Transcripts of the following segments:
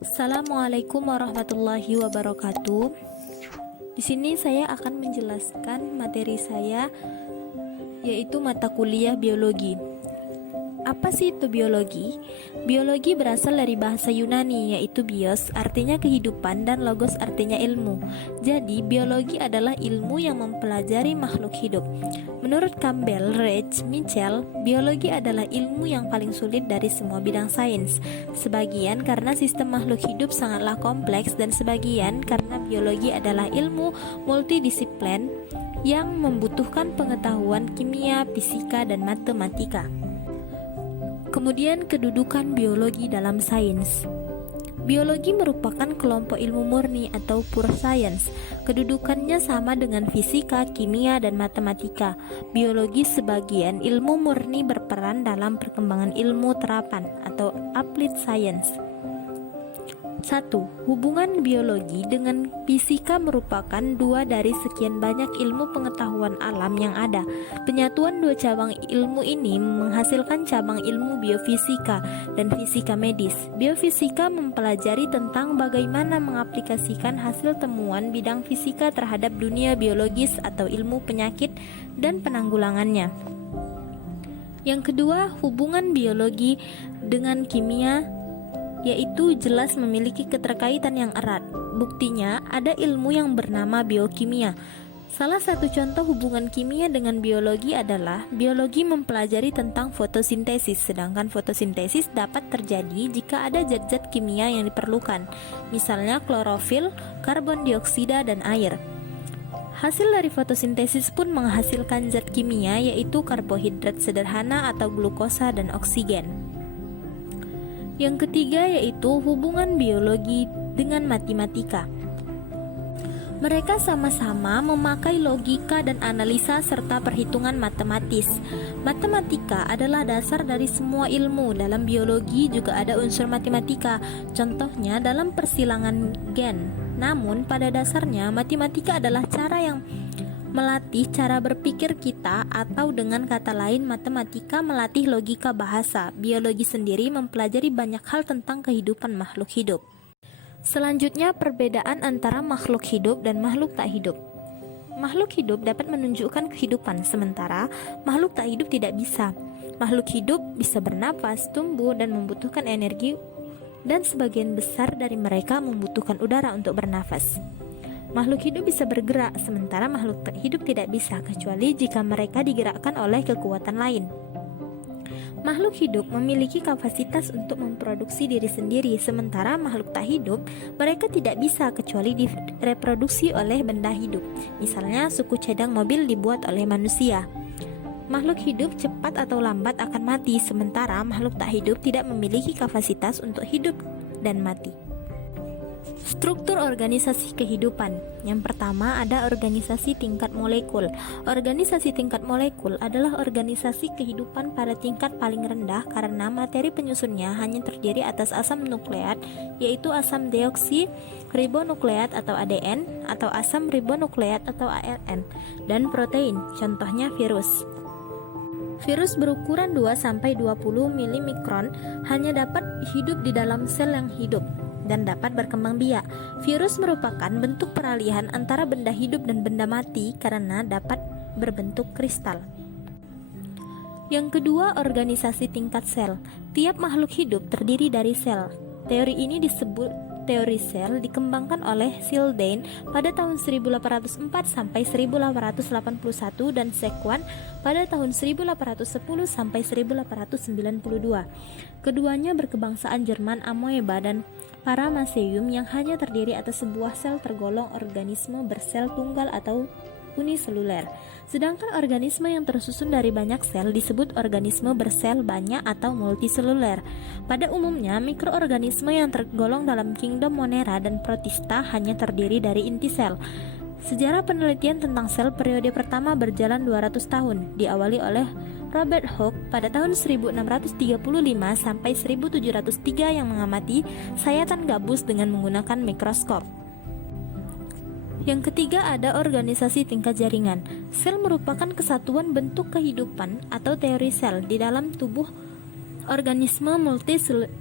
Assalamualaikum warahmatullahi wabarakatuh. Di sini saya akan menjelaskan materi saya, yaitu mata kuliah biologi. Apa sih itu biologi? Biologi berasal dari bahasa Yunani, yaitu bios artinya kehidupan dan logos artinya ilmu. Jadi biologi adalah ilmu yang mempelajari makhluk hidup. Menurut Campbell, Reich, Mitchell, biologi adalah ilmu yang paling sulit dari semua bidang sains. Sebagian karena sistem makhluk hidup sangatlah kompleks, dan sebagian karena biologi adalah ilmu multidisiplin yang membutuhkan pengetahuan kimia, fisika, dan matematika. Kemudian kedudukan biologi dalam sains. Biologi merupakan kelompok ilmu murni atau pure science. Kedudukannya sama dengan fisika, kimia, dan matematika. Biologi sebagian ilmu murni berperan dalam perkembangan ilmu terapan atau applied science. 1. Hubungan biologi dengan fisika merupakan dua dari sekian banyak ilmu pengetahuan alam yang ada. Penyatuan dua cabang ilmu ini menghasilkan cabang ilmu biofisika dan fisika medis. Biofisika mempelajari tentang bagaimana mengaplikasikan hasil temuan bidang fisika terhadap dunia biologis atau ilmu penyakit dan penanggulangannya. Yang kedua, hubungan biologi dengan kimia yaitu jelas memiliki keterkaitan yang erat. Buktinya, ada ilmu yang bernama biokimia. Salah satu contoh hubungan kimia dengan biologi adalah biologi mempelajari tentang fotosintesis, sedangkan fotosintesis dapat terjadi jika ada zat-zat kimia yang diperlukan, misalnya klorofil, karbon dioksida, dan air. Hasil dari fotosintesis pun menghasilkan zat kimia, yaitu karbohidrat sederhana atau glukosa dan oksigen. Yang ketiga yaitu hubungan biologi dengan matematika. Mereka sama-sama memakai logika dan analisa serta perhitungan matematis. Matematika adalah dasar dari semua ilmu. Dalam biologi juga ada unsur matematika, contohnya dalam persilangan gen. Namun pada dasarnya matematika adalah cara yang melatih cara berpikir kita, atau dengan kata lain matematika melatih logika bahasa. Biologi sendiri mempelajari banyak hal tentang kehidupan makhluk hidup. Selanjutnya, perbedaan antara makhluk hidup dan makhluk tak hidup. Makhluk hidup dapat menunjukkan kehidupan, sementara makhluk tak hidup tidak bisa. Makhluk hidup bisa bernapas, tumbuh, dan membutuhkan energi, dan sebagian besar dari mereka membutuhkan udara untuk bernafas. Makhluk hidup bisa bergerak, sementara makhluk tak hidup tidak bisa, kecuali jika mereka digerakkan oleh kekuatan lain. Makhluk hidup memiliki kapasitas untuk memproduksi diri sendiri, sementara makhluk tak hidup, mereka tidak bisa kecuali direproduksi oleh benda hidup. Misalnya, suku cadang mobil dibuat oleh manusia. Makhluk hidup cepat atau lambat akan mati, sementara makhluk tak hidup tidak memiliki kapasitas untuk hidup dan mati. Struktur organisasi kehidupan. Yang pertama ada organisasi tingkat molekul. Organisasi tingkat molekul adalah organisasi kehidupan pada tingkat paling rendah karena materi penyusunnya hanya terdiri atas asam nukleat, yaitu asam deoksiribonukleat atau ADN, atau asam ribonukleat atau ARN, dan protein, contohnya virus. Virus berukuran 2-20 mm hanya dapat hidup di dalam sel yang hidup dan dapat berkembang biak. Virus merupakan bentuk peralihan antara benda hidup dan benda mati karena dapat berbentuk kristal. Yang kedua, organisasi tingkat sel. Tiap makhluk hidup terdiri dari sel. Teori ini disebut teori sel, dikembangkan oleh Zildjian pada tahun 1804 sampai 1881 dan Sequan pada tahun 1810 sampai 1892. Keduanya berkebangsaan Jerman, amoeba dan Paramecium yang hanya terdiri atas sebuah sel tergolong organisme bersel tunggal atau uniseluler. Sedangkan organisme yang tersusun dari banyak sel disebut organisme bersel banyak atau multiseluler. Pada umumnya, mikroorganisme yang tergolong dalam kingdom Monera dan Protista hanya terdiri dari inti sel. Sejarah penelitian tentang sel periode pertama berjalan 200 tahun, diawali oleh Robert Hooke pada tahun 1635 sampai 1703 yang mengamati sayatan gabus dengan menggunakan mikroskop. Yang ketiga ada organisasi tingkat jaringan. Sel merupakan kesatuan bentuk kehidupan atau teori sel di dalam tubuh organisme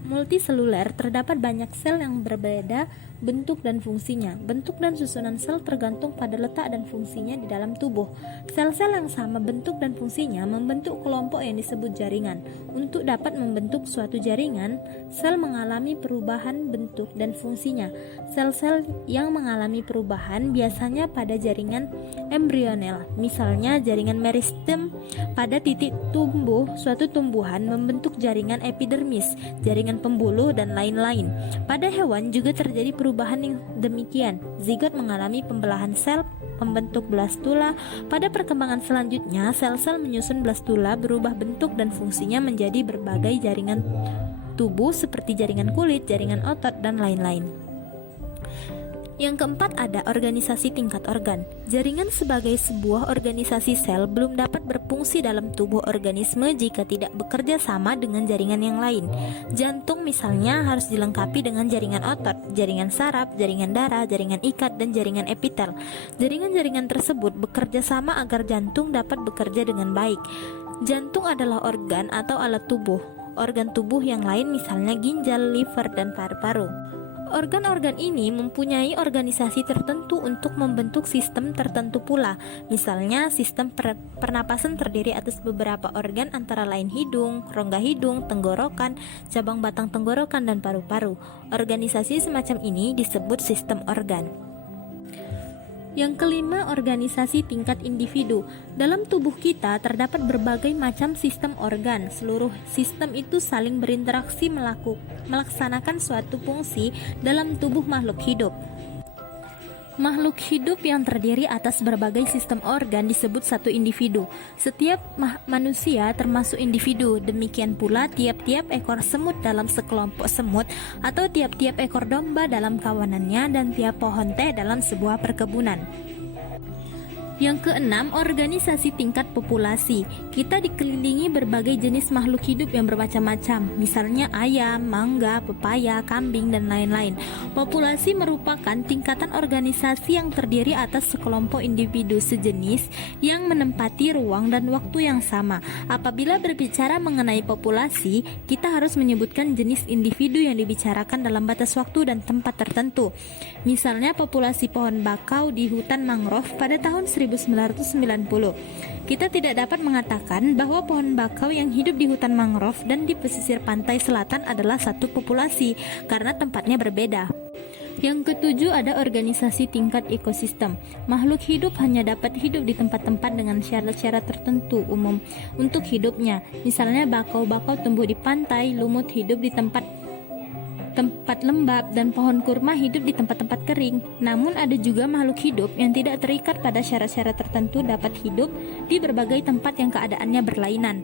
multiseluler terdapat banyak sel yang berbeda bentuk dan fungsinya. Bentuk dan susunan sel tergantung pada letak dan fungsinya di dalam tubuh. Sel-sel yang sama bentuk dan fungsinya membentuk kelompok yang disebut jaringan. Untuk dapat membentuk suatu jaringan, sel mengalami perubahan bentuk dan fungsinya. Sel-sel yang mengalami perubahan biasanya pada jaringan embrional, misalnya jaringan meristem. Pada titik tumbuh suatu tumbuhan membentuk jaringan epidermis, jaringan pembuluh, dan lain-lain. Pada hewan juga terjadi perubahan yang demikian. Zigot mengalami pembelahan sel, membentuk blastula. Pada perkembangan selanjutnya, sel-sel menyusun blastula berubah bentuk dan fungsinya menjadi berbagai jaringan tubuh seperti jaringan kulit, jaringan otot, dan lain-lain. Yang keempat ada organisasi tingkat organ. Jaringan sebagai sebuah organisasi sel belum dapat berfungsi dalam tubuh organisme jika tidak bekerja sama dengan jaringan yang lain. Jantung misalnya harus dilengkapi dengan jaringan otot, jaringan saraf, jaringan darah, jaringan ikat, dan jaringan epitel. Jaringan-jaringan tersebut bekerja sama agar jantung dapat bekerja dengan baik. Jantung adalah organ atau alat tubuh. Organ tubuh yang lain misalnya ginjal, liver, dan paru-paru. Organ-organ ini mempunyai organisasi tertentu untuk membentuk sistem tertentu pula. Misalnya, sistem pernapasan terdiri atas beberapa organ antara lain hidung, rongga hidung, tenggorokan, cabang batang tenggorokan, dan paru-paru. Organisasi semacam ini disebut sistem organ. Yang kelima, organisasi tingkat individu. Dalam tubuh kita terdapat berbagai macam sistem organ. Seluruh sistem itu saling berinteraksi melaksanakan suatu fungsi dalam tubuh makhluk hidup. Makhluk hidup yang terdiri atas berbagai sistem organ disebut satu individu. Setiap manusia termasuk individu. Demikian pula tiap-tiap ekor semut dalam sekelompok semut, atau tiap-tiap ekor domba dalam kawanannya, dan tiap pohon teh dalam sebuah perkebunan. Yang keenam, organisasi tingkat populasi. Kita dikelilingi berbagai jenis makhluk hidup yang bermacam-macam, misalnya ayam, mangga, pepaya, kambing, dan lain-lain. Populasi merupakan tingkatan organisasi yang terdiri atas sekelompok individu sejenis yang menempati ruang dan waktu yang sama. Apabila berbicara mengenai populasi, kita harus menyebutkan jenis individu yang dibicarakan dalam batas waktu dan tempat tertentu. Misalnya populasi pohon bakau di hutan mangrove pada tahun 1990. Kita tidak dapat mengatakan bahwa pohon bakau yang hidup di hutan mangrove dan di pesisir pantai selatan adalah satu populasi karena tempatnya berbeda. Yang ketujuh ada organisasi tingkat ekosistem. Makhluk hidup hanya dapat hidup di tempat-tempat dengan syarat-syarat tertentu umum untuk hidupnya. Misalnya bakau-bakau tumbuh di pantai, lumut hidup di tempat lembab, dan pohon kurma hidup di tempat-tempat kering. Namun ada juga makhluk hidup yang tidak terikat pada syarat-syarat tertentu dapat hidup di berbagai tempat yang keadaannya berlainan.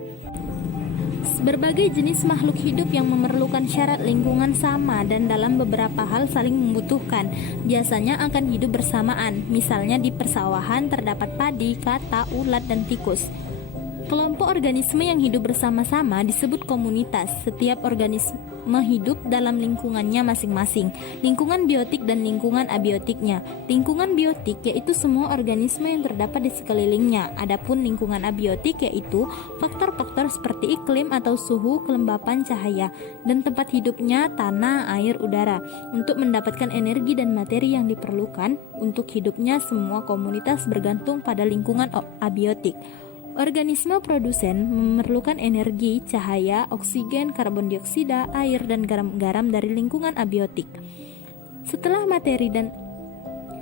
Berbagai jenis makhluk hidup yang memerlukan syarat lingkungan sama dan dalam beberapa hal saling membutuhkan, biasanya akan hidup bersamaan. Misalnya di persawahan terdapat padi, kata, ulat, dan tikus. Kelompok organisme yang hidup bersama-sama disebut komunitas. Setiap organisme hidup dalam lingkungannya masing-masing, lingkungan biotik dan lingkungan abiotiknya. Lingkungan biotik yaitu semua organisme yang terdapat di sekelilingnya. Adapun lingkungan abiotik yaitu faktor-faktor seperti iklim atau suhu, kelembapan cahaya, dan tempat hidupnya tanah, air, udara. Untuk mendapatkan energi dan materi yang diperlukan untuk hidupnya, semua komunitas bergantung pada lingkungan abiotik. Organisme produsen memerlukan energi, cahaya, oksigen, karbon dioksida, air, dan garam-garam dari lingkungan abiotik. Setelah materi dan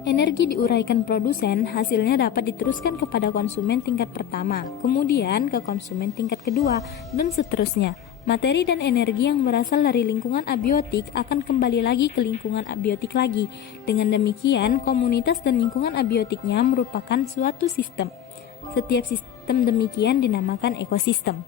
energi diuraikan produsen, hasilnya dapat diteruskan kepada konsumen tingkat pertama, kemudian ke konsumen tingkat kedua, dan seterusnya. Materi dan energi yang berasal dari lingkungan abiotik akan kembali lagi ke lingkungan abiotik lagi. Dengan demikian, komunitas dan lingkungan abiotiknya merupakan suatu sistem. Setiap sistem demikian dinamakan ekosistem.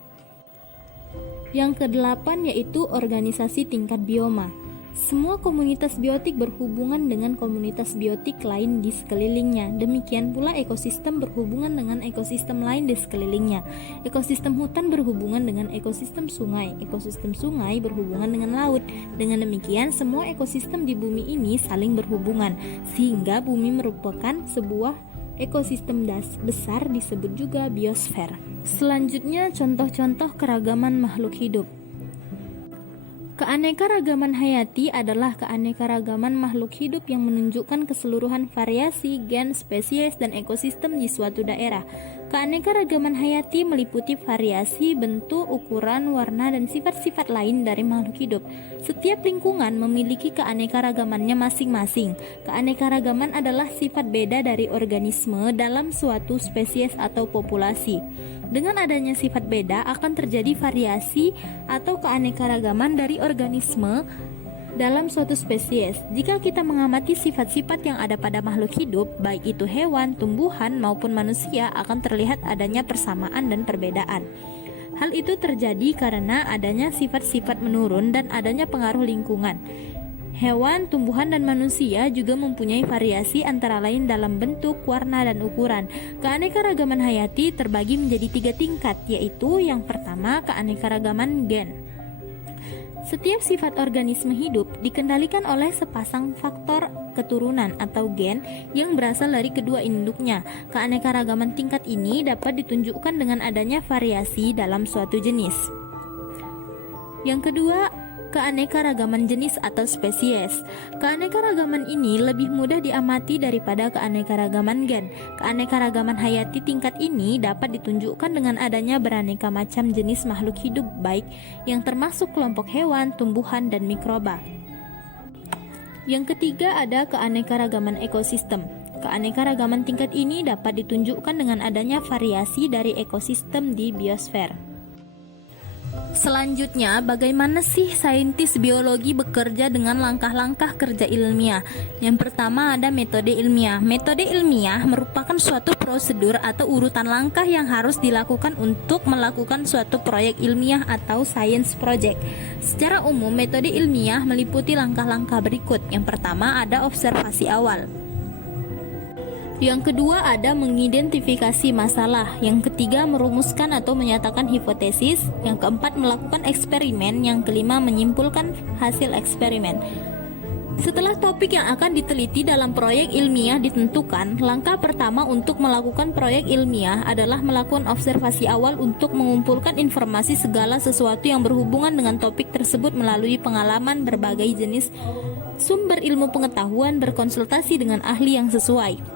Yang kedelapan yaitu organisasi tingkat bioma. Semua komunitas biotik berhubungan dengan komunitas biotik lain di sekelilingnya. Demikian pula ekosistem berhubungan dengan ekosistem lain di sekelilingnya. Ekosistem hutan berhubungan dengan ekosistem sungai. Ekosistem sungai berhubungan dengan laut. Dengan demikian, semua ekosistem di bumi ini saling berhubungan, sehingga bumi merupakan sebuah ekosistem besar disebut juga biosfer. Selanjutnya, contoh-contoh keragaman makhluk hidup. Keanekaragaman hayati adalah keanekaragaman makhluk hidup yang menunjukkan keseluruhan variasi, gen, spesies, dan ekosistem di suatu daerah. Keanekaragaman hayati meliputi variasi, bentuk, ukuran, warna, dan sifat-sifat lain dari makhluk hidup. Setiap lingkungan memiliki keanekaragamannya masing-masing. Keanekaragaman adalah sifat beda dari organisme dalam suatu spesies atau populasi. Dengan adanya sifat beda akan terjadi variasi atau keanekaragaman dari organisme dalam suatu spesies. Jika kita mengamati sifat-sifat yang ada pada makhluk hidup, baik itu hewan, tumbuhan, maupun manusia, akan terlihat adanya persamaan dan perbedaan. Hal itu terjadi karena adanya sifat-sifat menurun dan adanya pengaruh lingkungan. Hewan, tumbuhan, dan manusia juga mempunyai variasi antara lain dalam bentuk, warna, dan ukuran. Keanekaragaman hayati terbagi menjadi 3 tingkat, yaitu yang pertama, keanekaragaman gen. Setiap sifat organisme hidup dikendalikan oleh sepasang faktor keturunan atau gen yang berasal dari kedua induknya. Keanekaragaman tingkat ini dapat ditunjukkan dengan adanya variasi dalam suatu jenis. Yang kedua, keanekaragaman jenis atau spesies. Keanekaragaman ini lebih mudah diamati daripada keanekaragaman gen. Keanekaragaman hayati tingkat ini dapat ditunjukkan dengan adanya beraneka macam jenis makhluk hidup, baik yang termasuk kelompok hewan, tumbuhan, dan mikroba. Yang ketiga ada keanekaragaman ekosistem. Keanekaragaman tingkat ini dapat ditunjukkan dengan adanya variasi dari ekosistem di biosfer. Selanjutnya, bagaimana sih saintis biologi bekerja dengan langkah-langkah kerja ilmiah? Yang pertama ada metode ilmiah. Metode ilmiah merupakan suatu prosedur atau urutan langkah yang harus dilakukan untuk melakukan suatu proyek ilmiah atau science project. Secara umum, metode ilmiah meliputi langkah-langkah berikut. Yang pertama ada observasi awal. Yang kedua ada mengidentifikasi masalah. Yang ketiga merumuskan atau menyatakan hipotesis. Yang keempat melakukan eksperimen. Yang kelima menyimpulkan hasil eksperimen. Setelah topik yang akan diteliti dalam proyek ilmiah ditentukan, langkah pertama untuk melakukan proyek ilmiah adalah melakukan observasi awal untuk mengumpulkan informasi segala sesuatu yang berhubungan dengan topik tersebut melalui pengalaman berbagai jenis sumber ilmu pengetahuan, berkonsultasi dengan ahli yang sesuai.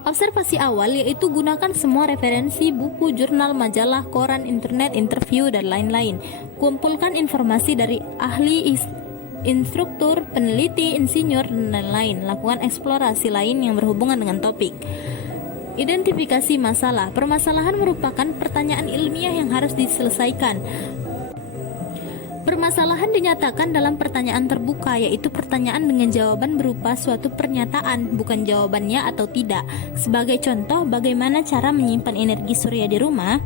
Observasi awal yaitu gunakan semua referensi, buku, jurnal, majalah, koran, internet, interview, dan lain-lain. Kumpulkan informasi dari ahli, instruktur, peneliti, insinyur, dan lain-lain. Lakukan eksplorasi lain yang berhubungan dengan topik. Identifikasi masalah. Permasalahan merupakan pertanyaan ilmiah yang harus diselesaikan. Permasalahan dinyatakan dalam pertanyaan terbuka, yaitu pertanyaan dengan jawaban berupa suatu pernyataan, bukan jawabannya atau tidak. Sebagai contoh, bagaimana cara menyimpan energi surya di rumah?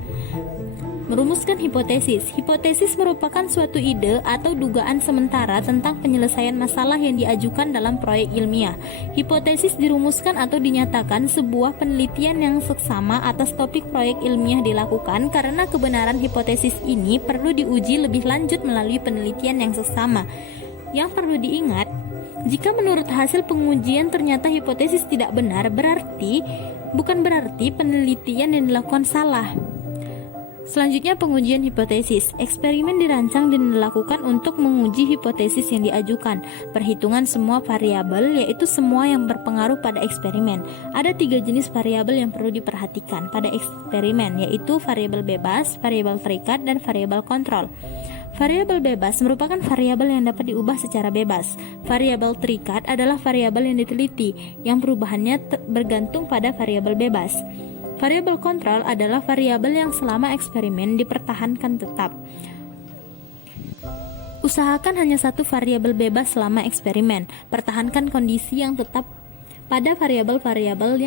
Merumuskan hipotesis. Hipotesis merupakan suatu ide atau dugaan sementara tentang penyelesaian masalah yang diajukan dalam proyek ilmiah. Hipotesis dirumuskan atau dinyatakan sebuah penelitian yang seksama atas topik proyek ilmiah dilakukan karena kebenaran hipotesis ini perlu diuji lebih lanjut melalui penelitian yang seksama. Yang perlu diingat, jika menurut hasil pengujian ternyata hipotesis tidak benar, bukan berarti penelitian yang dilakukan salah. Selanjutnya pengujian hipotesis. Eksperimen dirancang dan dilakukan untuk menguji hipotesis yang diajukan. Perhitungan semua variabel, yaitu semua yang berpengaruh pada eksperimen. Ada 3 jenis variabel yang perlu diperhatikan pada eksperimen, yaitu variabel bebas, variabel terikat, dan variabel kontrol. Variabel bebas merupakan variabel yang dapat diubah secara bebas. Variabel terikat adalah variabel yang diteliti, yang perubahannya bergantung pada variabel bebas. Variabel kontrol adalah variabel yang selama eksperimen dipertahankan tetap. Usahakan hanya satu variabel bebas selama eksperimen. Pertahankan kondisi yang tetap pada variabel-variabel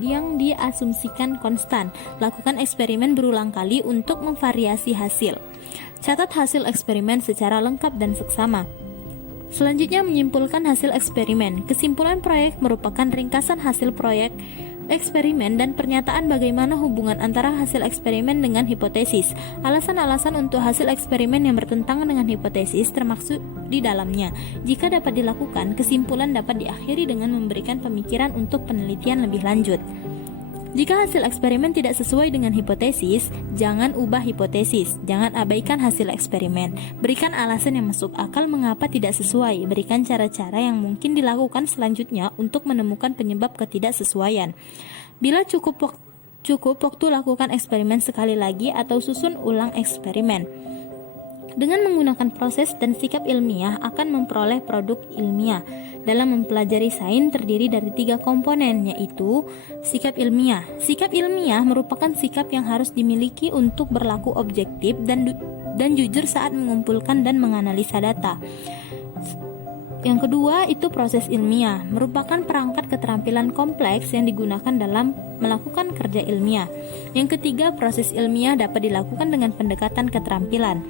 yang diasumsikan konstan. Lakukan eksperimen berulang kali untuk memvariasi hasil. Catat hasil eksperimen secara lengkap dan seksama. Selanjutnya menyimpulkan hasil eksperimen. Kesimpulan proyek merupakan ringkasan hasil proyek eksperimen dan pernyataan bagaimana hubungan antara hasil eksperimen dengan hipotesis. Alasan-alasan untuk hasil eksperimen yang bertentangan dengan hipotesis termaksud di dalamnya. Jika dapat dilakukan, kesimpulan dapat diakhiri dengan memberikan pemikiran untuk penelitian lebih lanjut. Jika hasil eksperimen tidak sesuai dengan hipotesis, jangan ubah hipotesis, jangan abaikan hasil eksperimen. Berikan alasan yang masuk akal mengapa tidak sesuai, berikan cara-cara yang mungkin dilakukan selanjutnya untuk menemukan penyebab ketidaksesuaian. Bila cukup waktu lakukan eksperimen sekali lagi atau susun ulang eksperimen. Dengan menggunakan proses dan sikap ilmiah akan memperoleh produk ilmiah. Dalam mempelajari sains terdiri dari 3 komponen, yaitu sikap ilmiah. Sikap ilmiah merupakan sikap yang harus dimiliki untuk berlaku objektif dan jujur saat mengumpulkan dan menganalisa data. Yang kedua itu proses ilmiah, merupakan perangkat keterampilan kompleks yang digunakan dalam melakukan kerja ilmiah. Yang ketiga, proses ilmiah dapat dilakukan dengan pendekatan keterampilan.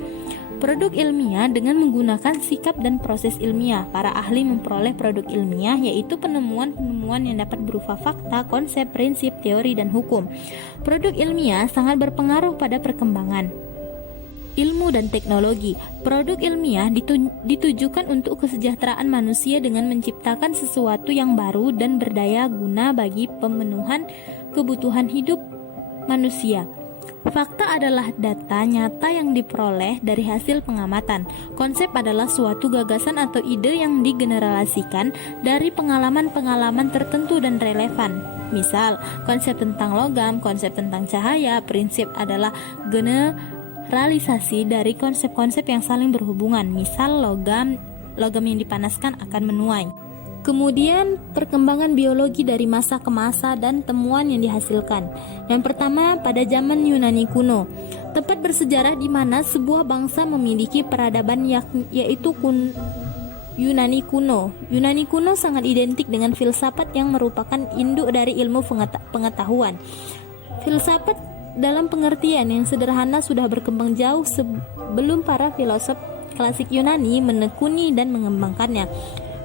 Produk ilmiah dengan menggunakan sikap dan proses ilmiah. Para ahli memperoleh produk ilmiah yaitu penemuan-penemuan yang dapat berupa fakta, konsep, prinsip, teori, dan hukum. Produk ilmiah sangat berpengaruh pada perkembangan ilmu dan teknologi. Produk ilmiah ditujukan untuk kesejahteraan manusia dengan menciptakan sesuatu yang baru dan berdaya guna bagi pemenuhan kebutuhan hidup manusia. Fakta adalah data nyata yang diperoleh dari hasil pengamatan. Konsep adalah suatu gagasan atau ide yang digeneralisasikan dari pengalaman-pengalaman tertentu dan relevan. Misal, konsep tentang logam, konsep tentang cahaya, prinsip adalah generalisasi dari konsep-konsep yang saling berhubungan. Misal, logam yang dipanaskan akan menuai. Kemudian perkembangan biologi dari masa ke masa dan temuan yang dihasilkan. Yang pertama pada zaman Yunani kuno, tempat bersejarah di mana sebuah bangsa memiliki peradaban yaitu Yunani kuno. Yunani kuno sangat identik dengan filsafat yang merupakan induk dari ilmu pengetahuan. Filsafat dalam pengertian yang sederhana sudah berkembang jauh sebelum para filosof klasik Yunani menekuni dan mengembangkannya.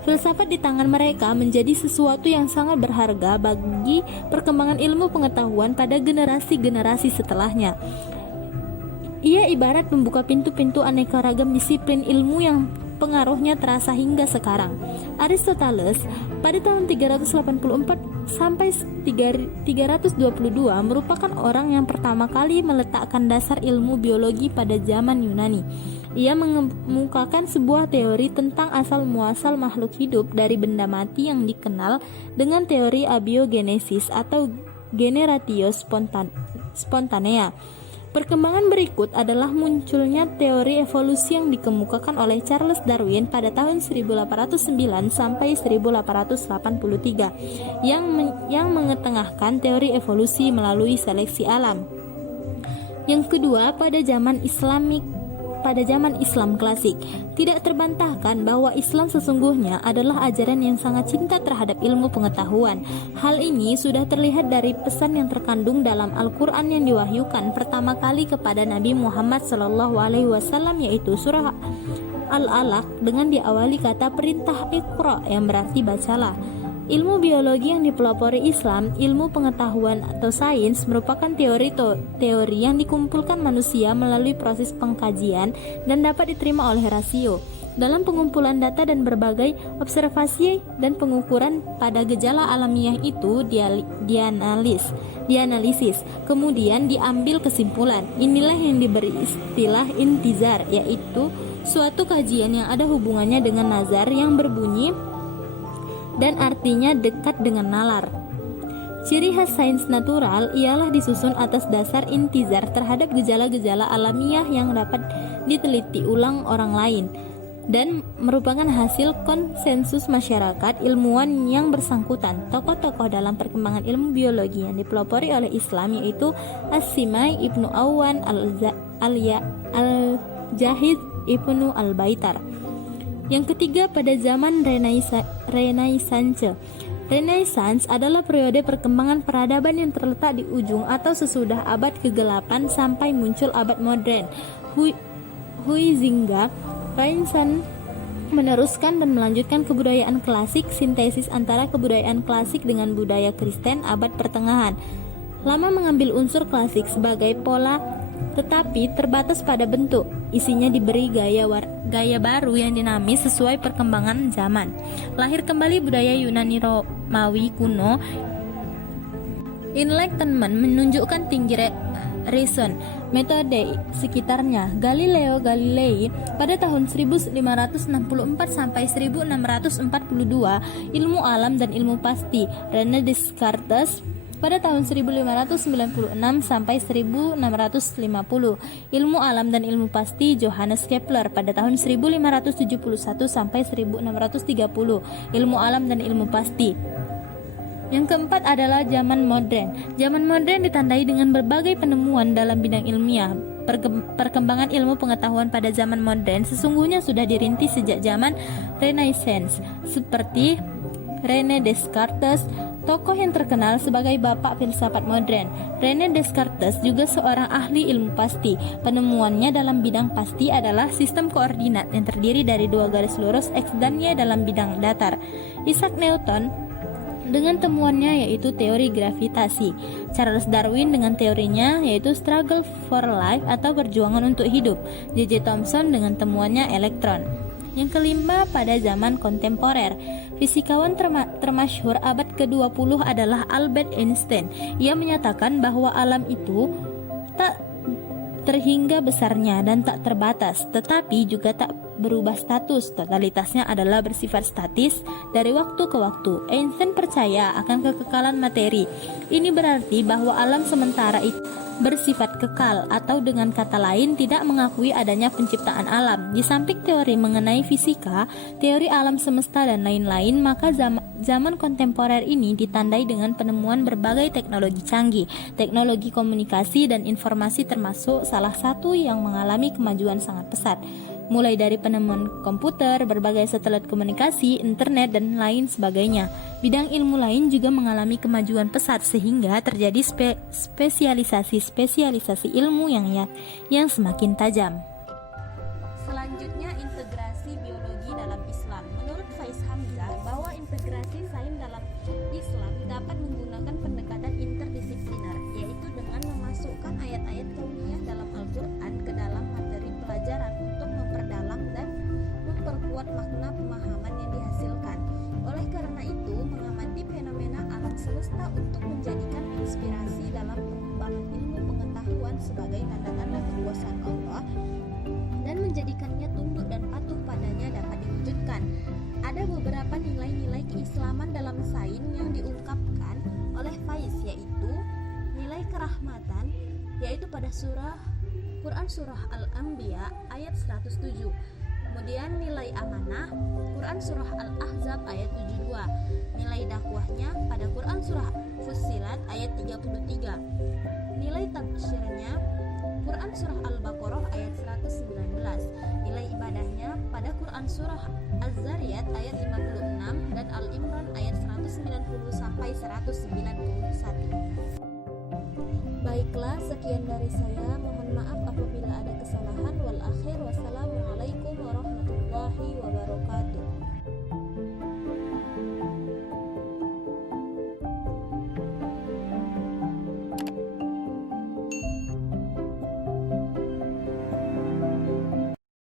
Filsafat di tangan mereka menjadi sesuatu yang sangat berharga bagi perkembangan ilmu pengetahuan pada generasi-generasi setelahnya. Ia ibarat membuka pintu-pintu aneka ragam disiplin ilmu yang pengaruhnya terasa hingga sekarang. Aristoteles pada tahun 384 sampai 322 merupakan orang yang pertama kali meletakkan dasar ilmu biologi pada zaman Yunani. Ia mengemukakan sebuah teori tentang asal-muasal makhluk hidup dari benda mati yang dikenal dengan teori abiogenesis atau generatio spontanea. Perkembangan berikut adalah munculnya teori evolusi yang dikemukakan oleh Charles Darwin pada tahun 1809 sampai 1883 yang mengetengahkan teori evolusi melalui seleksi alam. Yang kedua, pada zaman Islam klasik, tidak terbantahkan bahwa Islam sesungguhnya adalah ajaran yang sangat cinta terhadap ilmu pengetahuan. Hal ini sudah terlihat dari pesan yang terkandung dalam Al-Quran yang diwahyukan pertama kali kepada Nabi Muhammad SAW, yaitu surah Al-Alaq dengan diawali kata perintah Iqra yang berarti bacalah. Ilmu biologi yang dipelopori Islam, ilmu pengetahuan atau sains, merupakan teori yang dikumpulkan manusia melalui proses pengkajian dan dapat diterima oleh rasio. Dalam pengumpulan data dan berbagai observasi dan pengukuran pada gejala alamiah itu dianalisis, kemudian diambil kesimpulan. Inilah yang diberi istilah intizar, yaitu suatu kajian yang ada hubungannya dengan nazar yang berbunyi dan artinya dekat dengan nalar. Ciri khas sains natural ialah disusun atas dasar intizar terhadap gejala-gejala alamiah yang dapat diteliti ulang orang lain dan merupakan hasil konsensus masyarakat ilmuwan yang bersangkutan. Tokoh-tokoh dalam perkembangan ilmu biologi yang dipelopori oleh Islam yaitu As-Simai Ibnu Awan, Al-Jahid Ibnu Al-Baitar. Yang ketiga, pada zaman Renaissance. Renaissance adalah periode perkembangan peradaban yang terletak di ujung atau sesudah abad ke-8 sampai muncul abad modern. Huizinga Renaissance meneruskan dan melanjutkan kebudayaan klasik, sintesis antara kebudayaan klasik dengan budaya Kristen abad pertengahan. Lama mengambil unsur klasik sebagai pola tetapi terbatas pada bentuk. Isinya diberi gaya baru yang dinamis sesuai perkembangan zaman. Lahir kembali budaya Yunani Romawi kuno Enlightenment menunjukkan tinggi reason metode sekitarnya. Galileo Galilei pada tahun 1564 sampai 1642 ilmu alam dan ilmu pasti. René Descartes pada tahun 1596 sampai 1650 ilmu alam dan ilmu pasti. Johannes Kepler pada tahun 1571 sampai 1630 ilmu alam dan ilmu pasti. Yang keempat adalah zaman modern. Zaman modern ditandai dengan berbagai penemuan dalam bidang ilmiah. Perkembangan ilmu pengetahuan pada zaman modern sesungguhnya sudah dirintis sejak zaman Renaissance, seperti René Descartes, tokoh yang terkenal sebagai bapak filsafat modern. René Descartes juga seorang ahli ilmu pasti. Penemuannya dalam bidang pasti adalah sistem koordinat yang terdiri dari dua garis lurus X dan Y dalam bidang datar. Isaac Newton dengan temuannya yaitu teori gravitasi. Charles Darwin dengan teorinya yaitu struggle for life atau perjuangan untuk hidup. J.J. Thomson dengan temuannya elektron. Yang kelima, pada zaman kontemporer, fisikawan termasyhur abad ke-20 adalah Albert Einstein. Ia menyatakan bahwa alam itu tak terhingga besarnya dan tak terbatas, tetapi juga tak berubah status. Totalitasnya adalah bersifat statis dari waktu ke waktu. Einstein percaya akan kekekalan materi. Ini berarti bahwa alam sementara itu bersifat kekal, atau dengan kata lain tidak mengakui adanya penciptaan alam. Di samping teori mengenai fisika, teori alam semesta dan lain-lain, maka zaman kontemporer ini ditandai dengan penemuan berbagai teknologi canggih. Teknologi komunikasi dan informasi termasuk salah satu yang mengalami kemajuan sangat pesat, mulai dari penemuan komputer, berbagai satelit komunikasi, internet, dan lain sebagainya. Bidang ilmu lain juga mengalami kemajuan pesat sehingga terjadi spesialisasi ilmu yang semakin tajam. Selanjutnya, integrasi biologi dalam Islam. Menurut Faiz Hamzah, bahwa integrasi sains dalam Islam dapat menggunakan pendekatan interdisipliner, yaitu dengan memasukkan ayat-ayat kauniyah dalam Al-Quran ke dalam materi pelajaran untuk memperdalam dan memperkuat makna pemahaman yang dihasilkan. Oleh karena itu, mengamati fenomena alam semesta untuk menjadikan inspirasi dalam pengembangan ilmu pengetahuan sebagai tanda-tanda kekuasaan Allah dan menjadikannya tunduk dan patuh padanya dapat diwujudkan. Ada beberapa nilai-nilai keislaman dalam sains yang diungkapkan oleh Faiz, yaitu nilai kerahmatan, yaitu pada Quran surah Al-Anbiya ayat 107. Kemudian nilai amanah, Quran surah Al-Ahzab ayat 72. Nilai dakwahnya pada Quran surah Fussilat ayat 33. Nilai tafsirnya Quran surah Al-Baqarah ayat 119. Nilai ibadahnya pada Quran surah Az-Zariyat ayat 56 dan Al-Imran ayat 190 sampai 191. Baiklah, sekian dari saya. Mohon maaf apabila ada kesalahan. Wal akhir, wassalamualaikum warahmatullahi wabarakatuh.